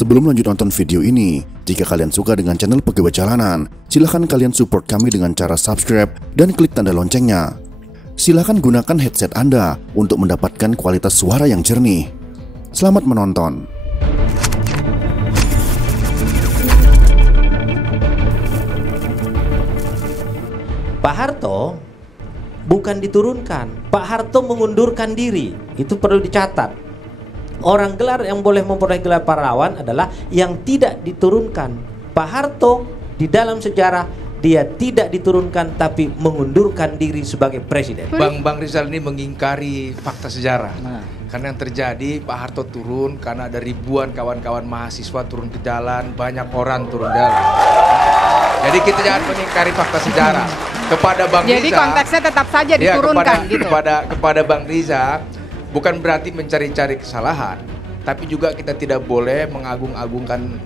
Sebelum lanjut nonton video ini, jika kalian suka dengan channel Pegawai Jalanan, silahkan kalian support kami dengan cara subscribe dan klik tanda loncengnya. Silahkan gunakan headset Anda untuk mendapatkan kualitas suara yang jernih. Selamat menonton. Pak Harto bukan diturunkan, Pak Harto mengundurkan diri. Itu perlu dicatat. Orang gelar yang boleh memperoleh gelar pahlawan adalah yang tidak diturunkan. Pak Harto di dalam sejarah dia tidak diturunkan tapi mengundurkan diri sebagai presiden. Bang Rizal ini mengingkari fakta sejarah. Karena yang terjadi Pak Harto turun karena ada ribuan kawan-kawan mahasiswa turun ke jalan, banyak orang turun jalan. Jadi kita jangan mengingkari fakta sejarah. Kepada Bang Riza. Jadi konteksnya tetap saja diturunkan gitu. Kepada Bang Riza bukan berarti mencari-cari kesalahan, tapi juga kita tidak boleh mengagung-agungkan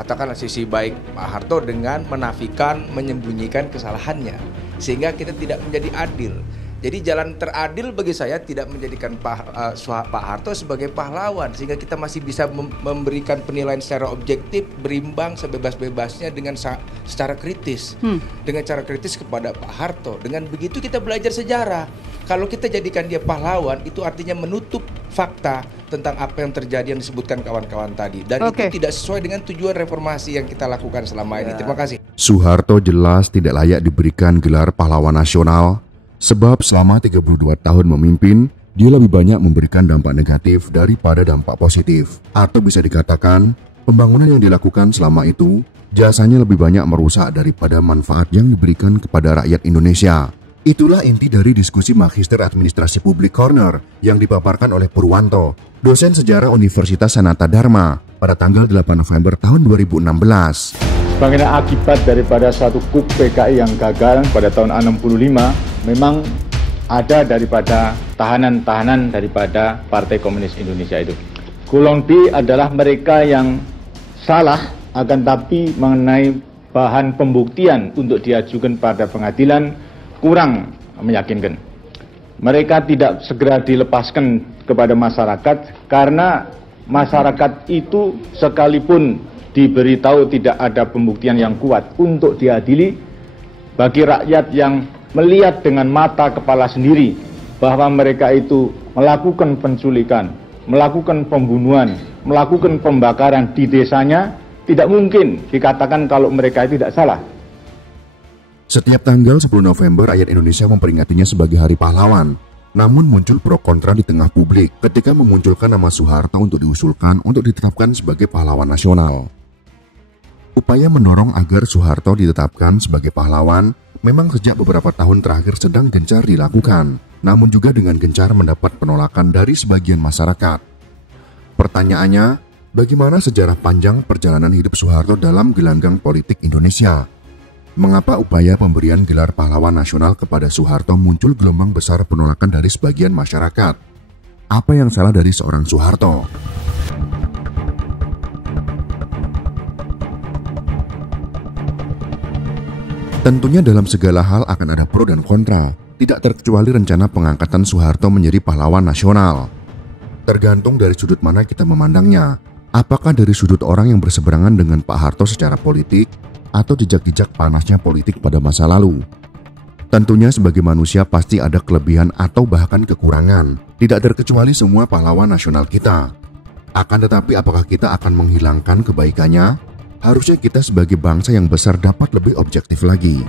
katakanlah sisi baik Pak Harto dengan menafikan, menyembunyikan kesalahannya, sehingga kita tidak menjadi adil. Jadi jalan teradil bagi saya tidak menjadikan Pak Harto sebagai pahlawan, sehingga kita masih bisa memberikan penilaian secara objektif, berimbang sebebas-bebasnya dengan secara kritis, dengan cara kritis kepada Pak Harto. Dengan begitu kita belajar sejarah. Kalau kita jadikan dia pahlawan, itu artinya menutup fakta tentang apa yang terjadi yang disebutkan kawan-kawan tadi. Dan itu tidak sesuai dengan tujuan reformasi yang kita lakukan selama ini. Terima kasih. Soeharto jelas tidak layak diberikan gelar pahlawan nasional, sebab selama 32 tahun memimpin, dia lebih banyak memberikan dampak negatif daripada dampak positif. Atau bisa dikatakan, pembangunan yang dilakukan selama itu, jasanya lebih banyak merusak daripada manfaat yang diberikan kepada rakyat Indonesia. Itulah inti dari diskusi Magister Administrasi Publik Corner yang dipaparkan oleh Purwanto, dosen sejarah Universitas Sanata Dharma, pada tanggal 8 November tahun 2016. Bagaimana akibat daripada suatu KUP PKI yang gagal pada tahun 65 memang ada daripada tahanan-tahanan daripada Partai Komunis Indonesia itu. Golong B adalah mereka yang salah, akan tapi mengenai bahan pembuktian untuk diajukan pada pengadilan kurang meyakinkan. Mereka tidak segera dilepaskan kepada masyarakat karena masyarakat itu sekalipun diberitahu tidak ada pembuktian yang kuat untuk diadili, bagi rakyat yang melihat dengan mata kepala sendiri bahwa mereka itu melakukan penculikan, melakukan pembunuhan, melakukan pembakaran di desanya, tidak mungkin dikatakan kalau mereka itu tidak salah. Setiap tanggal 10 November rakyat Indonesia memperingatinya sebagai Hari Pahlawan. Namun muncul pro kontra di tengah publik ketika memunculkan nama Soeharto untuk diusulkan untuk ditetapkan sebagai pahlawan nasional. Upaya mendorong agar Soeharto ditetapkan sebagai pahlawan memang sejak beberapa tahun terakhir sedang gencar dilakukan, namun juga dengan gencar mendapat penolakan dari sebagian masyarakat. Pertanyaannya, bagaimana sejarah panjang perjalanan hidup Soeharto dalam gelanggang politik Indonesia? Mengapa upaya pemberian gelar pahlawan nasional kepada Soeharto muncul gelombang besar penolakan dari sebagian masyarakat? Apa yang salah dari seorang Soeharto? Tentunya dalam segala hal akan ada pro dan kontra, tidak terkecuali rencana pengangkatan Soeharto menjadi pahlawan nasional. Tergantung dari sudut mana kita memandangnya, apakah dari sudut orang yang berseberangan dengan Pak Harto secara politik, atau jejak-jejak panasnya politik pada masa lalu. Tentunya sebagai manusia pasti ada kelebihan atau bahkan kekurangan, tidak terkecuali semua pahlawan nasional kita. Akan tetapi apakah kita akan menghilangkan kebaikannya? Harusnya kita sebagai bangsa yang besar dapat lebih objektif lagi.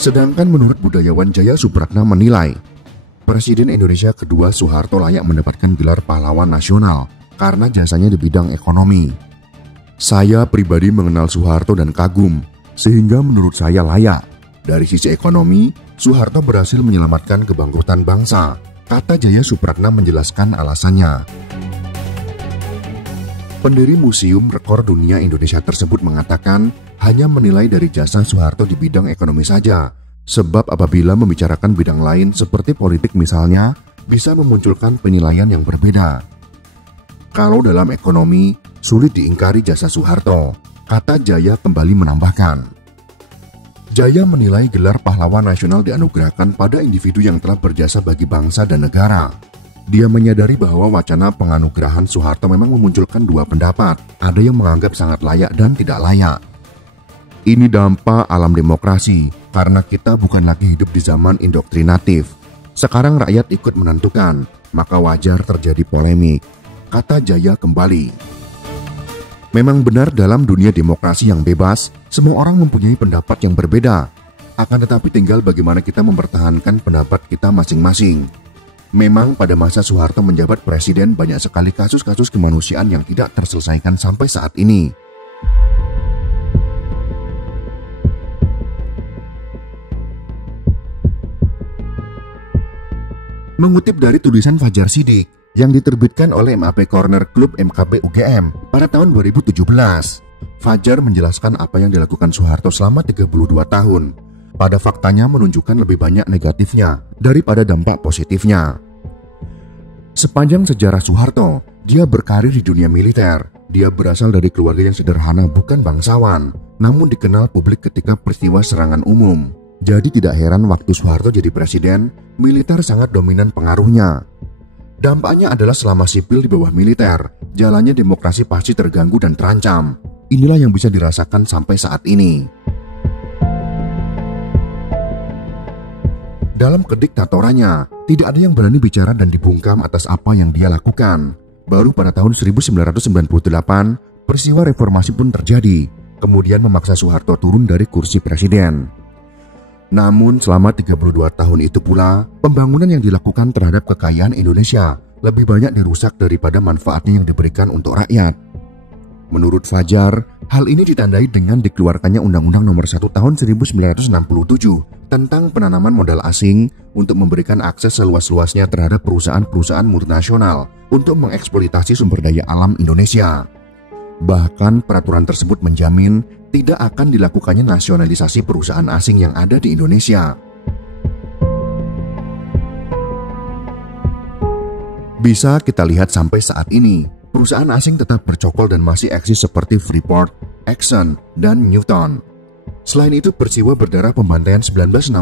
Sedangkan menurut budayawan Jaya Supratna menilai, Presiden Indonesia kedua Soeharto layak mendapatkan gelar pahlawan nasional karena jasanya di bidang ekonomi. Saya pribadi mengenal Soeharto dan kagum, sehingga menurut saya layak. Dari sisi ekonomi, Soeharto berhasil menyelamatkan kebangkrutan bangsa, kata Jaya Supratna menjelaskan alasannya. Pendiri Museum Rekor Dunia Indonesia tersebut mengatakan hanya menilai dari jasa Soeharto di bidang ekonomi saja, sebab apabila membicarakan bidang lain seperti politik misalnya, bisa memunculkan penilaian yang berbeda. Kalau dalam ekonomi, sulit diingkari jasa Soeharto, kata Jaya kembali menambahkan. Jaya menilai gelar pahlawan nasional dianugerahkan pada individu yang telah berjasa bagi bangsa dan negara. Dia menyadari bahwa wacana penganugerahan Soeharto memang memunculkan dua pendapat. Ada yang menganggap sangat layak dan tidak layak. Ini dampak alam demokrasi, karena kita bukan lagi hidup di zaman indoktrinatif. Sekarang rakyat ikut menentukan, maka wajar terjadi polemik, kata Jaya kembali. Memang benar dalam dunia demokrasi yang bebas, semua orang mempunyai pendapat yang berbeda. Akan tetapi tinggal bagaimana kita mempertahankan pendapat kita masing-masing. Memang pada masa Soeharto menjabat presiden banyak sekali kasus-kasus kemanusiaan yang tidak terselesaikan sampai saat ini. Mengutip dari tulisan Fajar Siddiq yang diterbitkan oleh MAP Corner Club MKP UGM pada tahun 2017, Fajar menjelaskan apa yang dilakukan Soeharto selama 32 tahun. Pada faktanya menunjukkan lebih banyak negatifnya daripada dampak positifnya. Sepanjang sejarah Soeharto, dia berkarir di dunia militer. Dia berasal dari keluarga yang sederhana, bukan bangsawan, namun dikenal publik ketika peristiwa serangan umum. Jadi tidak heran waktu Soeharto jadi presiden, militer sangat dominan pengaruhnya. Dampaknya adalah selama sipil di bawah militer, jalannya demokrasi pasti terganggu dan terancam. Inilah yang bisa dirasakan sampai saat ini. Dalam kediktatorannya, tidak ada yang berani bicara dan dibungkam atas apa yang dia lakukan. Baru pada tahun 1998, peristiwa reformasi pun terjadi, kemudian memaksa Soeharto turun dari kursi presiden. Namun selama 32 tahun itu pula, pembangunan yang dilakukan terhadap kekayaan Indonesia lebih banyak dirusak daripada manfaatnya yang diberikan untuk rakyat. Menurut Fajar, hal ini ditandai dengan dikeluarkannya Undang-Undang Nomor 1 Tahun 1967 tentang penanaman modal asing untuk memberikan akses seluas-luasnya terhadap perusahaan-perusahaan multinasional untuk mengeksploitasi sumber daya alam Indonesia. Bahkan peraturan tersebut menjamin tidak akan dilakukannya nasionalisasi perusahaan asing yang ada di Indonesia. Bisa kita lihat sampai saat ini, perusahaan asing tetap bercokol dan masih eksis seperti Freeport, Exxon, dan Newton. Selain itu, peristiwa berdarah pembantaian 1965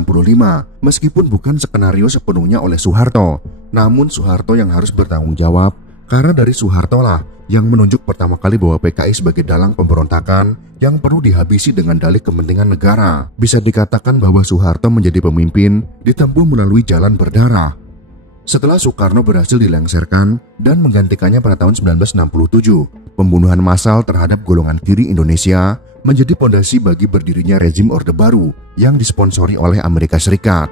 meskipun bukan skenario sepenuhnya oleh Soeharto, namun Soeharto yang harus bertanggung jawab karena dari Soeharto lah yang menunjuk pertama kali bahwa PKI sebagai dalang pemberontakan yang perlu dihabisi dengan dalih kepentingan negara. Bisa dikatakan bahwa Soeharto menjadi pemimpin ditempuh melalui jalan berdarah. Setelah Soekarno berhasil dilengsarkan dan menggantikannya pada tahun 1967, pembunuhan massal terhadap golongan kiri Indonesia menjadi pondasi bagi berdirinya rezim Orde Baru yang disponsori oleh Amerika Serikat.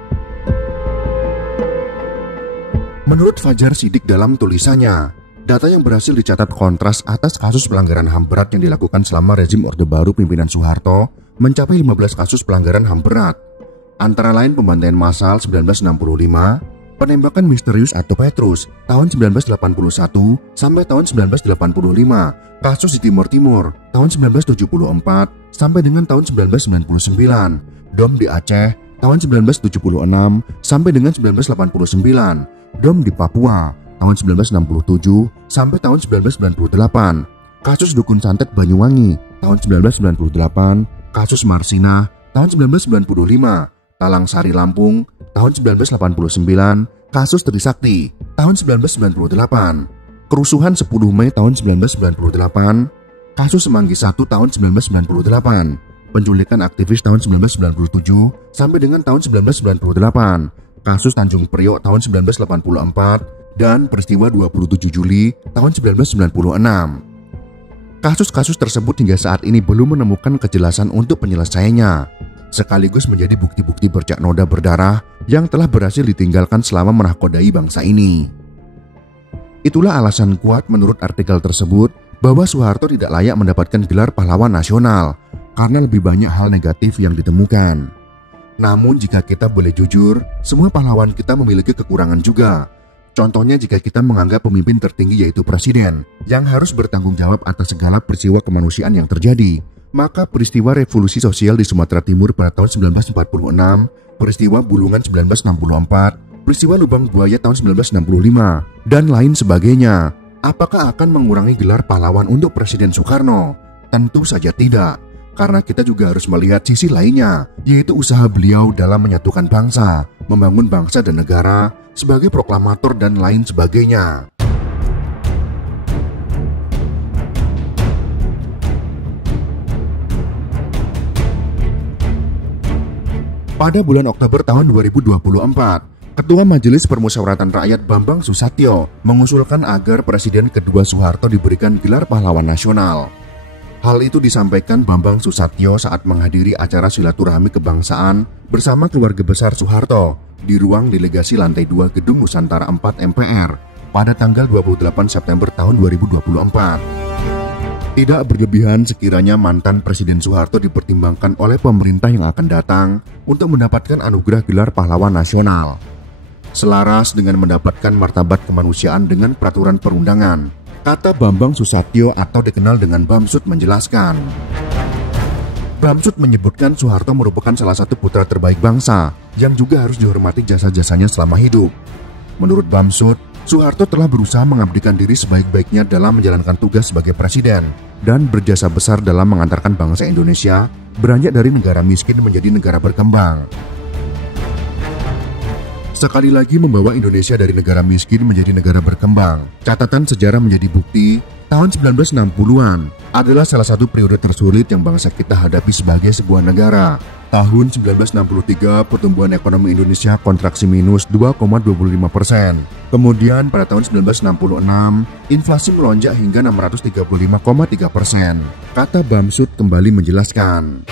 Menurut Fajar Siddiq dalam tulisannya, data yang berhasil dicatat kontras atas kasus pelanggaran HAM berat yang dilakukan selama rezim Orde Baru pimpinan Soeharto mencapai 15 kasus pelanggaran HAM berat. Antara lain pembantaian massal 1965, penembakan misterius atau Petrus tahun 1981 sampai tahun 1985, kasus di Timur Timur tahun 1974 sampai dengan tahun 1999, Dom di Aceh tahun 1976 sampai dengan 1989, Dom di Papua tahun 1967 sampai tahun 1998, kasus Dukun Santet Banyuwangi tahun 1998, kasus Marsina tahun 1995, Talang Sari Lampung tahun 1989, kasus Trisakti tahun 1998, kerusuhan 10 Mei tahun 1998, kasus Semanggi 1 tahun 1998, penculikan aktivis tahun 1997 sampai dengan tahun 1998, kasus Tanjung Priok tahun 1984, dan peristiwa 27 Juli tahun 1996. Kasus-kasus tersebut hingga saat ini belum menemukan kejelasan untuk penyelesaiannya, sekaligus menjadi bukti-bukti bercak noda berdarah yang telah berhasil ditinggalkan selama menahkodai bangsa ini. Itulah alasan kuat menurut artikel tersebut bahwa Soeharto tidak layak mendapatkan gelar pahlawan nasional karena lebih banyak hal negatif yang ditemukan. Namun jika kita boleh jujur, semua pahlawan kita memiliki kekurangan juga. Contohnya jika kita menganggap pemimpin tertinggi yaitu presiden yang harus bertanggung jawab atas segala peristiwa kemanusiaan yang terjadi, maka peristiwa revolusi sosial di Sumatera Timur pada tahun 1946, peristiwa Bulungan 1964, peristiwa Lubang Buaya tahun 1965, dan lain sebagainya, apakah akan mengurangi gelar pahlawan untuk Presiden Soekarno? Tentu saja tidak. Karena kita juga harus melihat sisi lainnya, yaitu usaha beliau dalam menyatukan bangsa, membangun bangsa dan negara, sebagai proklamator dan lain sebagainya. Pada bulan Oktober tahun 2024, Ketua Majelis Permusyawaratan Rakyat Bambang Susatyo mengusulkan agar Presiden kedua Soeharto diberikan gelar pahlawan nasional. Hal itu disampaikan Bambang Susatyo saat menghadiri acara silaturahmi kebangsaan bersama keluarga besar Soeharto di ruang delegasi lantai 2 Gedung Nusantara 4 MPR pada tanggal 28 September tahun 2024. Tidak berlebihan sekiranya mantan Presiden Soeharto dipertimbangkan oleh pemerintah yang akan datang untuk mendapatkan anugerah gelar pahlawan nasional. Selaras dengan mendapatkan martabat kemanusiaan dengan peraturan perundangan, kata Bambang Susatyo atau dikenal dengan Bamsud menjelaskan. Bamsud menyebutkan Soeharto merupakan salah satu putra terbaik bangsa yang juga harus dihormati jasa-jasanya selama hidup. Menurut Bamsud, Soeharto telah berusaha mengabdikan diri sebaik-baiknya dalam menjalankan tugas sebagai presiden dan berjasa besar dalam mengantarkan bangsa Indonesia beranjak dari negara miskin menjadi negara berkembang. Sekali lagi membawa Indonesia dari negara miskin menjadi negara berkembang. Catatan sejarah menjadi bukti, tahun 1960-an adalah salah satu periode tersulit yang bangsa kita hadapi sebagai sebuah negara. Tahun 1963, pertumbuhan ekonomi Indonesia kontraksi minus 2,25%. Kemudian pada tahun 1966, inflasi melonjak hingga 635,3%. Kata Bamsud kembali menjelaskan.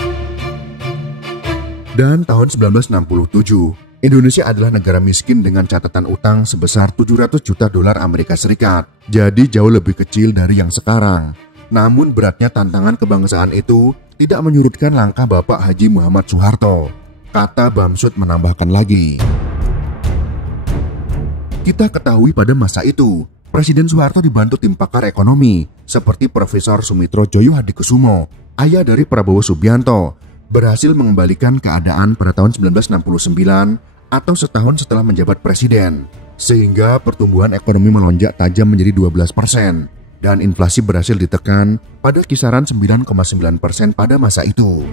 Dan tahun 1967, Indonesia adalah negara miskin dengan catatan utang sebesar 700 juta dolar Amerika Serikat. Jadi jauh lebih kecil dari yang sekarang. Namun beratnya tantangan kebangsaan itu tidak menyurutkan langkah Bapak Haji Muhammad Soeharto. Kata Bamsud menambahkan lagi. Kita ketahui pada masa itu, Presiden Soeharto dibantu tim pakar ekonomi seperti Profesor Sumitro Joyo Hadikusumo, ayah dari Prabowo Subianto, berhasil mengembalikan keadaan pada tahun 1969 atau setahun setelah menjabat presiden, sehingga pertumbuhan ekonomi melonjak tajam menjadi 12% dan inflasi berhasil ditekan pada kisaran 9,9% pada masa itu.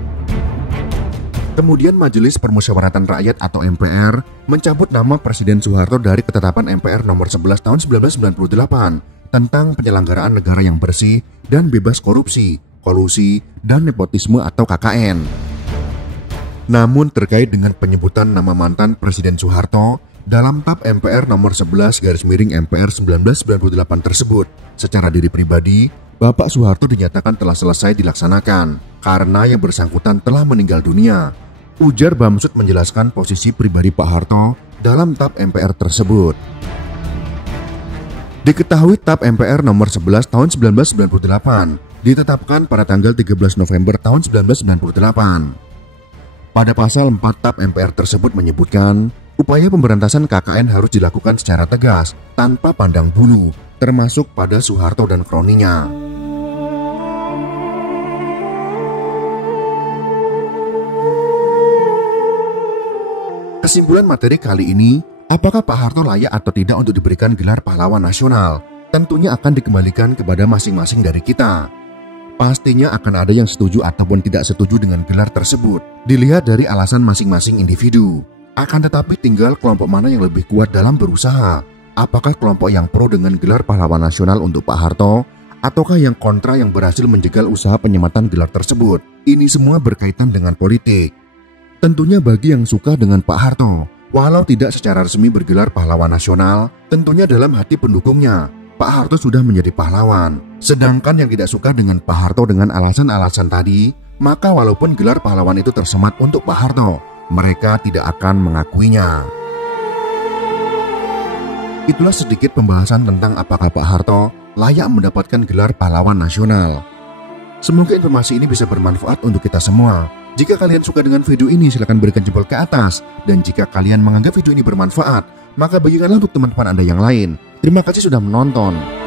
Kemudian Majelis Permusyawaratan Rakyat atau MPR mencabut nama Presiden Soeharto dari ketetapan MPR nomor 11 tahun 1998 tentang penyelenggaraan negara yang bersih dan bebas korupsi, kolusi, dan nepotisme atau KKN. Namun terkait dengan penyebutan nama mantan Presiden Soeharto dalam TAP MPR nomor 11/MPR 1998 tersebut, secara diri pribadi, Bapak Soeharto dinyatakan telah selesai dilaksanakan karena yang bersangkutan telah meninggal dunia. Ujar Bamsud menjelaskan posisi pribadi Pak Harto dalam TAP MPR tersebut. Diketahui TAP MPR nomor 11 tahun 1998 ditetapkan pada tanggal 13 November tahun 1998. Pada pasal 4 TAP MPR tersebut menyebutkan, upaya pemberantasan KKN harus dilakukan secara tegas, tanpa pandang bulu, termasuk pada Soeharto dan kroninya. Kesimpulan materi kali ini, apakah Pak Harto layak atau tidak untuk diberikan gelar pahlawan nasional? Tentunya akan dikembalikan kepada masing-masing dari kita. Pastinya akan ada yang setuju ataupun tidak setuju dengan gelar tersebut. Dilihat dari alasan masing-masing individu. Akan tetapi tinggal kelompok mana yang lebih kuat dalam berusaha. Apakah kelompok yang pro dengan gelar pahlawan nasional untuk Pak Harto, ataukah yang kontra yang berhasil menjegal usaha penyematan gelar tersebut? Ini semua berkaitan dengan politik. Tentunya bagi yang suka dengan Pak Harto, walau tidak secara resmi bergelar pahlawan nasional, tentunya dalam hati pendukungnya, Pak Harto sudah menjadi pahlawan. Sedangkan yang tidak suka dengan Pak Harto dengan alasan-alasan tadi, maka walaupun gelar pahlawan itu tersemat untuk Pak Harto, mereka tidak akan mengakuinya. Itulah sedikit pembahasan tentang apakah Pak Harto layak mendapatkan gelar pahlawan nasional. Semoga informasi ini bisa bermanfaat untuk kita semua. Jika kalian suka dengan video ini, silakan berikan jempol ke atas. Dan jika kalian menganggap video ini bermanfaat, maka bagikanlah untuk teman-teman Anda yang lain. Terima kasih sudah menonton.